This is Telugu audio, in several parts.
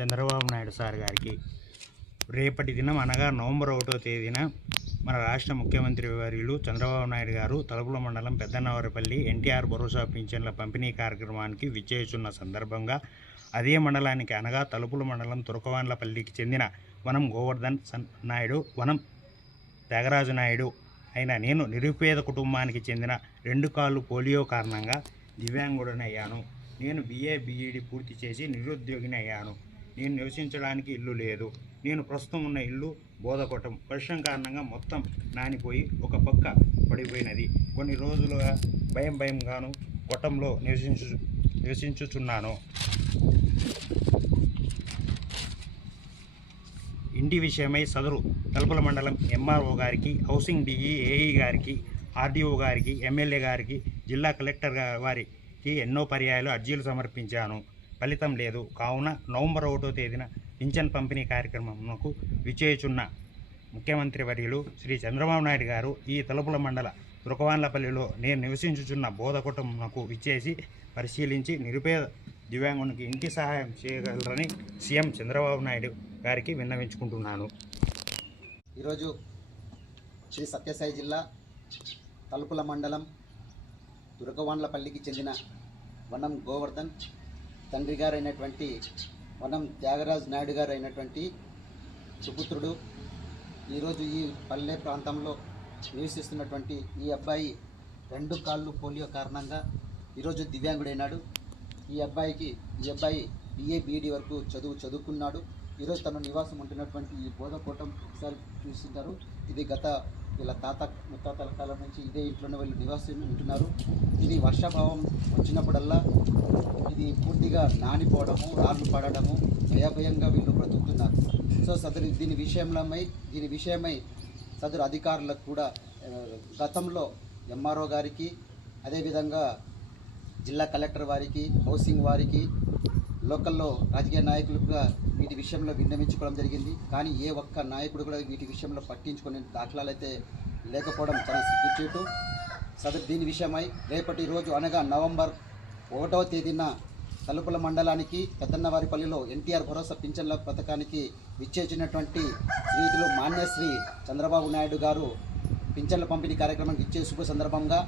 చంద్రబాబు నాయుడు సార్ గారికి రేపటి దినం అనగా నవంబర్ 1వ తేదీన మన రాష్ట్ర ముఖ్యమంత్రి వర్యులు చంద్రబాబు నాయుడు గారు తలుపుల మండలం పెద్దనవారిపల్లి ఎన్టీఆర్ భరోసా పింఛన్ల పంపిణీ కార్యక్రమానికి విచ్చేస్తున్న సందర్భంగా అదే మండలానికి అనగా తలుపుల మండలం తురకవాన్లపల్లికి చెందిన వనం గోవర్ధన్ నాయుడు వనం త్యాగరాజు నాయుడు అయిన నేను నిరుపేద కుటుంబానికి చెందిన 2 కాళ్ళు పోలియో కారణంగా దివ్యాంగుడిని అయ్యాను. నేను BA BEd పూర్తి చేసి నిరుద్యోగిని అయ్యాను. నేను నివసించడానికి ఇల్లు లేదు. నేను ప్రస్తుతం ఉన్న ఇల్లు బోధకొట్టం. వర్షం కారణంగా మొత్తం నానిపోయి ఒక పక్క పడిపోయినది. కొన్ని రోజులుగా భయంగాను కొట్టంలో నివసించుచున్నాను. ఇంటి విషయమై సదరు తలుపుల మండలం MRO గారికి, హౌసింగ్ DE AE గారికి, RDO గారికి, MLA గారికి, జిల్లా కలెక్టర్ వారికి ఎన్నో పర్యాయాలు అర్జీలు సమర్పించాను. ఫలితం లేదు. కావున నవంబర్ 1వ తేదీన పింఛన్ పంపిణీ కార్యక్రమంకు విచ్చేయుచున్న ముఖ్యమంత్రి వర్యులు శ్రీ చంద్రబాబు నాయుడు గారు ఈ తలుపుల మండల తురకవాన్లపల్లిలో నేను నివసించుచున్న బోధకుటుంబకు విచ్చేసి పరిశీలించి నిరుపేద దివ్యాంగునికి ఇంటి సహాయం చేయగలరని సీఎం చంద్రబాబు నాయుడు గారికి విన్నవించుకుంటున్నాను. ఈరోజు శ్రీ సత్యసాయి జిల్లా తలుపుల మండలం తురకవాన్లపల్లికి చెందిన వనం గోవర్ధన్ తండ్రి గారు అయినటువంటి వనం త్యాగరాజు నాయుడు గారు అయినటువంటి సుపుత్రుడు ఈరోజు ఈ పల్లె ప్రాంతంలో నివసిస్తున్నటువంటి ఈ అబ్బాయి 2 కాళ్ళు పోలియో కారణంగా ఈరోజు దివ్యాంగుడైనాడు. ఈ అబ్బాయి BA BEd వరకు చదువుకున్నాడు. ఈరోజు తను నివాసం ఉంటున్నటువంటి ఈ బోధకోటం ఒకసారి చూస్తుంటారు. ఇది గత వీళ్ళ ముత్తాతల కాలం నుంచి ఇదే ఇంట్లోనే వీళ్ళు నివాసం ఉంటున్నారు. ఇది వర్షాభావం వచ్చినప్పుడల్లా ఇది పూర్తిగా నానిపోవడము, రాళ్ళు పడడము, భయంగా వీళ్ళు బ్రతుకుతున్నారు. సో దీని విషయమై సదరు అధికారులకు కూడా గతంలో MRO గారికి, అదేవిధంగా జిల్లా కలెక్టర్ వారికి, హౌసింగ్ వారికి, లోకల్లో రాజకీయ నాయకులుగా వీటి విషయంలో విన్నవించుకోవడం జరిగింది. కానీ ఏ ఒక్క నాయకుడు కూడా వీటి విషయంలో పట్టించుకునే దాఖలాలు అయితే లేకపోవడం చాలా సిగ్గుచేటు. దీని విషయమై రేపటి రోజు అనగా నవంబర్ 1వ తేదీన తలుపుల మండలానికి పెద్దన్నవారిపల్లిలో ఎన్టీఆర్ భరోసా పింఛన్ల పథకానికి విచ్చేసినటువంటి శ్రీయులు మాన్యశ్రీ చంద్రబాబు నాయుడు గారు పింఛన్ల పంపిణీ కార్యక్రమానికి ఇచ్చే శుభ సందర్భంగా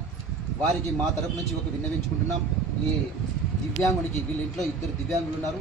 వారికి మా తరపు నుంచి ఒక విన్నవించుకుంటున్నాం. ఈ దివ్యాంగునికి వీళ్ళ ఇంట్లో 2 దివ్యాంగులు ఉన్నారు.